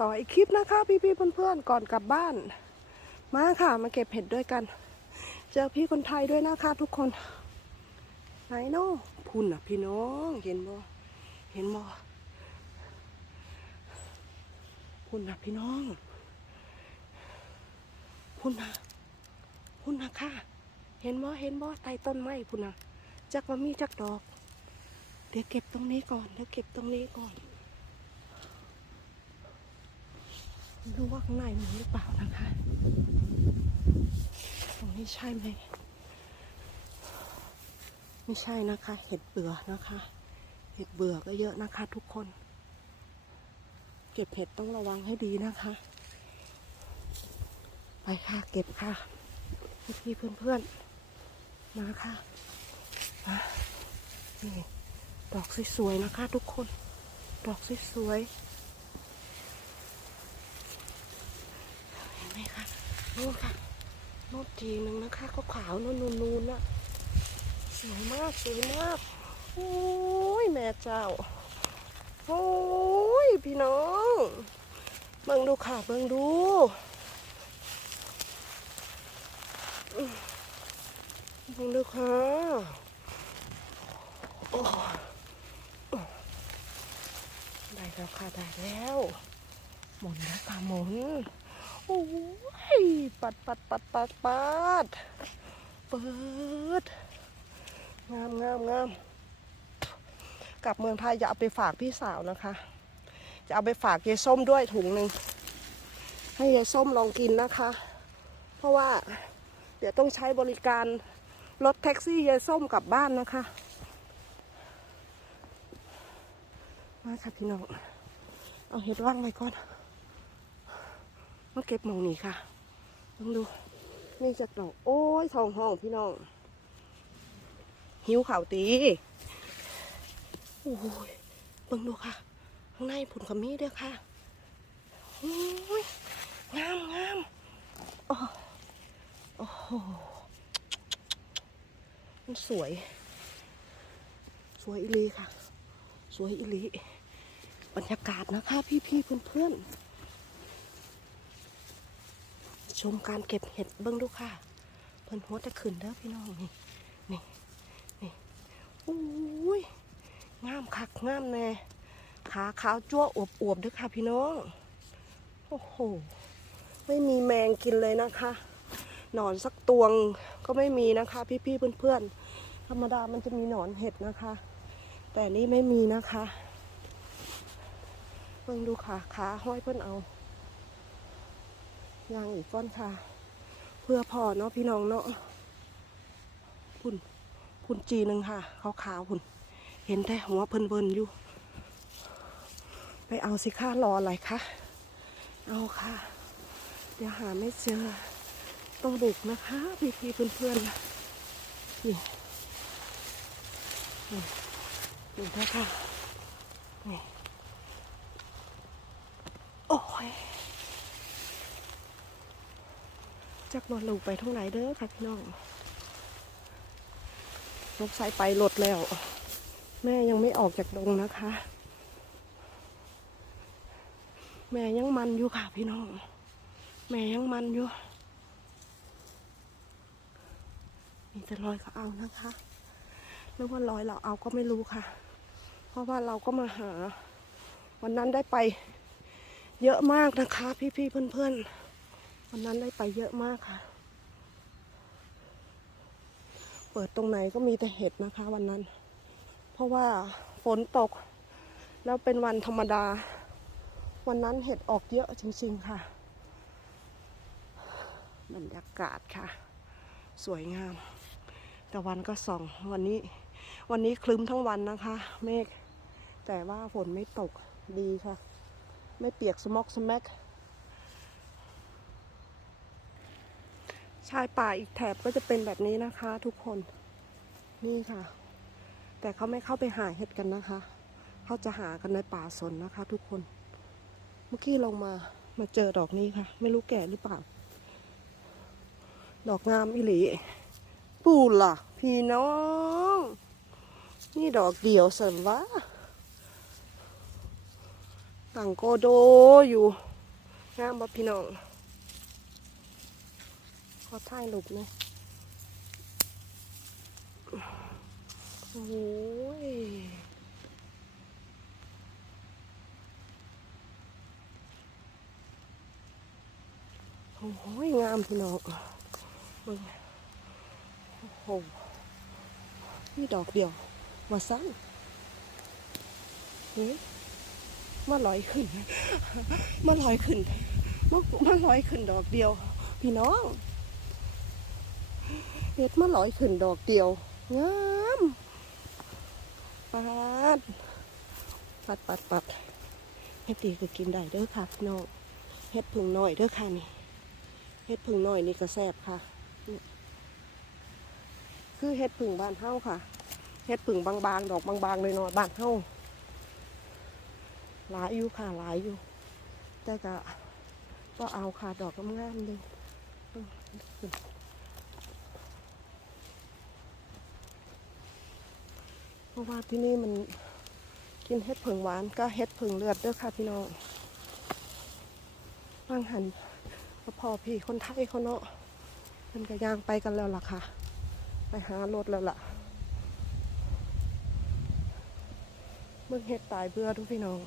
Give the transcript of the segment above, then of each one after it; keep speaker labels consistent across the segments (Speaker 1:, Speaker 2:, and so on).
Speaker 1: ต่ออีกคลิปนะคะ พี่ๆเพื่อนๆก่อนกลับบ้าน มาค่ะมาเก็บเห็ดด้วยกัน เจอพี่คนไทยด้วยนะคะทุกคน ไหนเนาะพุ่นอะพี่น้องเห็นบ่เห็นบ่พุ่นอะพี่น้อง พุ่นอะพุ่นอะค่ะ เห็นบ่เห็นบ่ใต้ต้นไม้พุ่นอะจักว่ามีจักดอก เดี๋ยวเก็บตรงนี้ก่อน เดี๋ยวเก็บตรงนี้ก่อน ไม่รู้ว่าข้างในมีหรือเปล่านะคะ ตรงนี้ใช่ไหม ไม่ใช่นะคะ เห็ดเบื่อนะคะ เห็ดเบื่อก็เยอะนะคะทุกคน เก็บเห็ดต้องระวังให้ดีนะคะ ไปค่ะเก็บค่ะ พี่ๆเพื่อนๆ มาค่ะมานี่ดอกสวยๆนะคะทุกคน ดอกสวยๆเห็นไหมคะ นู่นค่ะนู่นทีหนึ่งนะคะก็ขาวนู่นนูนๆน่ะสวยมากสวยมากโอ้ยแม่เจ้าโอ้ยพี่น้องเบิ่งดูค่ะเบิ่งดูเบิ่งดูค่ะโอ้ได้แล้วค่ะได้แล้วหมุนแล้วค่ะหมุน โอ้ยปัดปัดปัดปัดปัดเปิดงามงามงามกลับเมืองไทยจะเอาไปฝากพี่สาวนะคะ จะเอาไปฝากยายส้มด้วยถุงหนึ่งให้ยายส้มลองกินนะคะ เพราะว่าเดี๋ยวต้องใช้บริการรถแท็กซี่ยายส้มกลับบ้านนะคะ มาค่ะพี่น้อง เอาเห็ดว่างไว้ก่อนาเก็บมองนี้ค่ะลองดูนี่จากดอกโอ้ยทองห้องพี่น้อง หิวข่าวตีโอ้ยเบิ่งดูค่ะ ข้างในผุนขมิ้นด้วยค่ะโอ้ยงามงามโอ้โอ้โหมันสวย สวยอีหลีค่ะ สวยอีหลีบรรยากาศนะคะ พี่ๆเพื่อนเพื่อนๆ ชมการเก็บเห็ดเบิ่งดูค่ะเพิ่นหัวจะขึ้นเด้อพี่น้องนี่นี่นี่โอ้ยงามคักงามแน่ขาขาวจั่วอวบอวบด้วยค่ะพี่น้องโอ้โหไม่มีแมงกินเลยนะคะหนอนสักตวงก็ไม่มีนะคะ พี่ๆเพื่อนๆธรรมดามันจะมีหนอนเห็ดนะคะ แต่นี่ไม่มีนะคะเพิ่งดูขาขาห้อยเพิ่นเอา ยางอีกก้อนค่ะ เพื่อพอเนาะพี่น้องเนาะพุ่นพุ่นจีหนึ่งค่ะขาวขาวๆพุ่น เห็นแต่หัวเพิ่นเบินอยู่ ไปเอาสิค่ารออะไรคะเอาค่ะ เดี๋ยวหาไม่เจอต้องบุกนะคะ พี่พี่เพื่อนๆนี่นี่นี่นะคะนี่โอ้ย จักนอนลงไปทั้งไหนเด้อค่ะพี่น้องสงสัยไปหลดแล้ว แม่ยังไม่ออกจากดงนะคะ แม่ยังมันอยู่ค่ะพี่น้อง แม่ยังมันอยู่ มีแต่รอยเขาเอานะคะหรือว่ารอยเราเอาก็ไม่รู้ค่ะ เพราะว่าเราก็มาหา วันนั้นได้ไปเยอะมากนะคะ พี่ๆเพื่อนๆ วันนั้นได้ไปเยอะมากค่ะ เปิดตรงไหนก็มีแต่เห็ดนะคะ วันนั้น เพราะว่าฝนตก แล้วเป็นวันธรรมดา วันนั้นเห็ดออกเยอะจริงๆค่ะ บรรยากาศค่ะ สวยงามแต่วันก็ส่องวันนี้ วันนี้คลึ้มทั้งวันนะคะ เมฆแต่ว่าฝนไม่ตกดีค่ะ ไม่เปียกสมอกสแมก ชายป่าอีกแถบก็จะเป็นแบบนี้นะคะ ทุกคนนี่ค่ะ แต่เขาไม่เข้าไปหาเห็ดกันนะคะ เขาจะหากันในป่าสนนะคะ ทุกคน เมื่อกี้ลงมามาเจอดอกนี้ค่ะ ไม่รู้แก่หรือเปล่า ดอกงามอิหลีปูล่ะ พี่น้อง นี่ดอกเดียวสันวะต่างโกโดอยู่งามบ่พี่น้อง ขอถ่ายรูปหน่อยโอ้ยโอ้โหงามพี่น้องเบิ่งโอ้โหนี่ดอกเดียวว่าสั้นเฮ้ยมาลอยขึ้น มาลอยขึ้นมามาลอยขึ้นดอกเดียว พี่น้อง เห็ดมาลอยขึ้นดอกเดียวงามปัดปัดปัดปัดเฮ็ดตีก็กินได้เด้อค่ะพี่น้องเฮ็ดผึ่งหน้อยเด้อค่ะนี่เฮ็ดผึ่งหน้อยนี่ก็แซ่บค่ะ คือเฮ็ดผึ่งบ้านเฮาค่ะเฮ็ดผึ่งบางๆ ดอกบางๆเลยเนาะบ้านเฮาหลายอยู่ค่ะหลายอยู่ แต่ก็ก็เอาค่ะดอกงามๆเลยเพ ราะว่าที่นี่มันกินเฮ็ดผึ่งหวานก็เฮ็ดผึ่งเลือดเด้อค่ะพี่น้องบางหันก็พอพี่คนไทยเขาเนาะมันก็ย่างไปกันแล้วล่ะค่ะ ไปหารถแล้วล่ะเบิ่งเห็ดตายเบื่อทุกพี่น้อง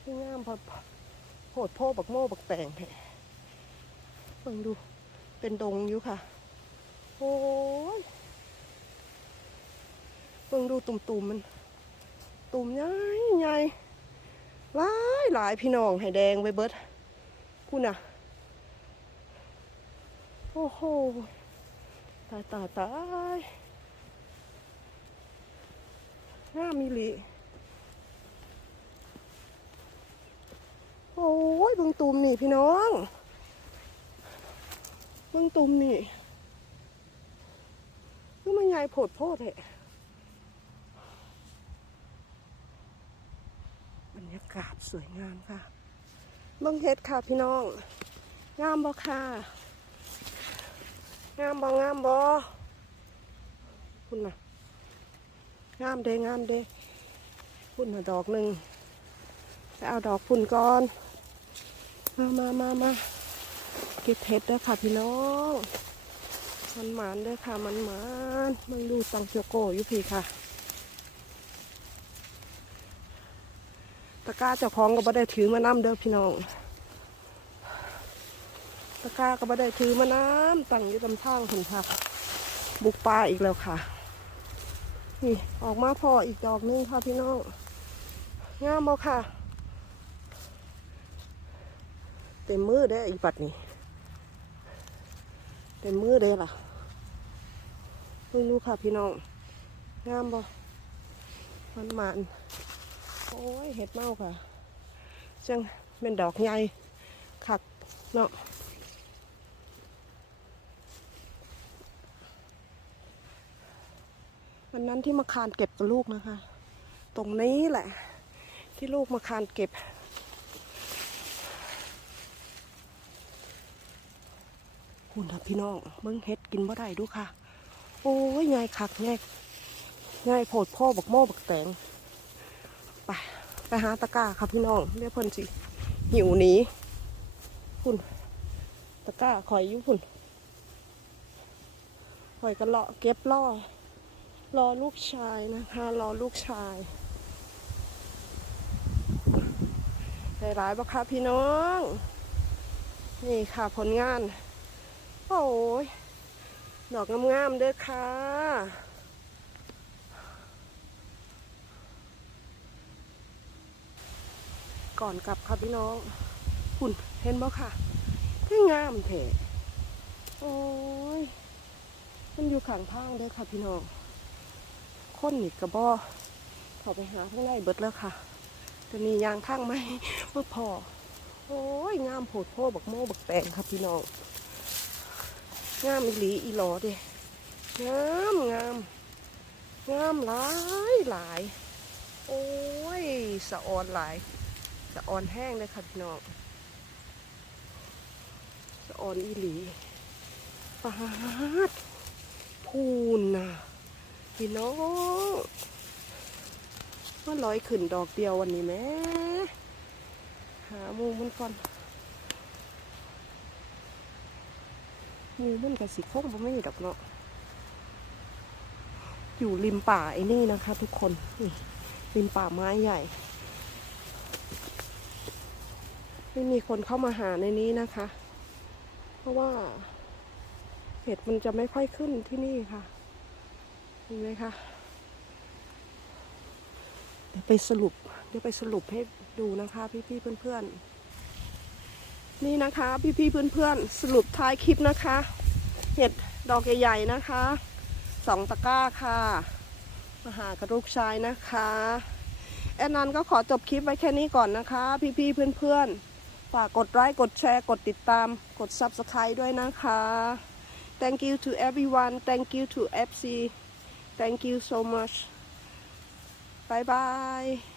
Speaker 1: ที่งามพอโหดโพบักโม่บักแตงแท้เบิ่งดูเป็นดงอยู่ค่ะ โอ้ย บิ่งดูตุ่มๆมัน ตุ่มใหญ่ใหญ่หลายหลายพี่น้องให้แดงไปเบิดคุณอะโอ้โห ตายตายตายงามมีหลีโอ้ยเบิ่งตุ่มนี่พี่น้องเบิ่งตุ่มนี่คือมันใหญ่โผดโพดเหะ รยากาศสวยงามค่ะเบิ่งเฮ็ดค่ะพี่น้อง งามบ่ค่ะ งามบ่งามบ่คุณนะงามเด้งามเด้คุณน่ะดอกหนึ่งไปเอาดอกพุ่นก่อน มามามามาเก็บเห็ดเด้อค่ะพี่น้อง มันหมานเด้อค่ะ มันหมานมึงดูตังเชียวโกอยู่พี่ค่ะ ตะกร้าเจ้าของก็บ่ได้ถือมาน้ำเด้อพี่น้อง ตะกร้าก็บ่ได้ถือมาน้ำตั้งอยู่ลำทางถึงค่ะ บุกป่าอีกแล้วค่ะ นี่ออกมาพออีกดอกนึงค่ะพี่น้อง งามบ่ค่ะ เต็มมือได้ออีปัดนี่เต็มมือได้ล่ะเพิ่งรู้ค่ะพี่น้อง งามบ่มันมัน อ้ยเห็ดเมาค่ะจังเป็นดอกใหญ่ขักเนาะวันนั้นที่มาคานเก็บกับลูกนะคะ ตรงนี้แหละ ที่ลูกมาคานเก็บคุณค่ะพี่น้องเบิ้งเฮ็ดกินบ่ได้ดูค่ะ โอ้ยใหญ่คักง่ใหญ่โผดพ่อบักโม่บักแตง ไป ไปหาตะกร้าค่ะพี่น้องเรียกเพิ่นสิ หิวหนีคุณตะกร้าคอยอยู่คุณคอยกันเลาะเก็บล่อรอลูกชายนะคะรอลูกชายได้ร้ายปะคะพี่น้อง นี่ค่ะผลงาน โอ้ยดอกงามๆเด้อค่ะ ก่อนกลับค่ะพี่น้องคุณเห็นบ่ค่ะคืองามแท้โอ้ย มันอยู่ข้างทางเด้อค่ะพี่น้องคนนี่กระบอเขาไปหาข้างในเบิดแล้วค่ะจะมียางทางไหมเมื่อพอ โอ้ย งามโผดโพบักโม่บักแตงค่ะพี่น้อง งามอีหลีอีหลอเด้งามงามงามหลายหลาย โอ้ย สะออนหลาย สะอ่อนแห้งเลยค่ะพี่น้องสะอ่อนอีหลีปาดพูนนะพี่น้องว่าลอยขึ้นดอกเดียววันนี้แม่หาหมูมันก่อนงูมันกับสีโค้งมันไม่มีดอกเนาะอยู่ริมป่าไอ้นี่นะคะ ทุกคนริมป่าไม้ใหญ่ ไม่มีคนเข้ามาหาในนี้นะคะ เพราะว่าเห็ดมันจะไม่ค่อยขึ้นที่นี่ค่ะเห็นไหมคะเดี๋ยวไปสรุป เดี๋ยวไปสรุปให้ดูนะคะ พี่ๆเพื่อนๆ นี่นะคะ พี่ๆเพื่อนๆ สรุปท้ายคลิปนะคะ เห็ดดอกใหญ่ๆนะคะสองตะกร้าค่ะมาหากับลูกชายนะคะ แอนนันก็ขอจบคลิปไว้แค่นี้ก่อนนะคะ พี่ๆเพื่อนๆ ฝากกดไลค์กดแชร์กดติดตามกด Subscribe ด้วยนะคะ Thank you to everyone Thank you to FC Thank you so much Bye bye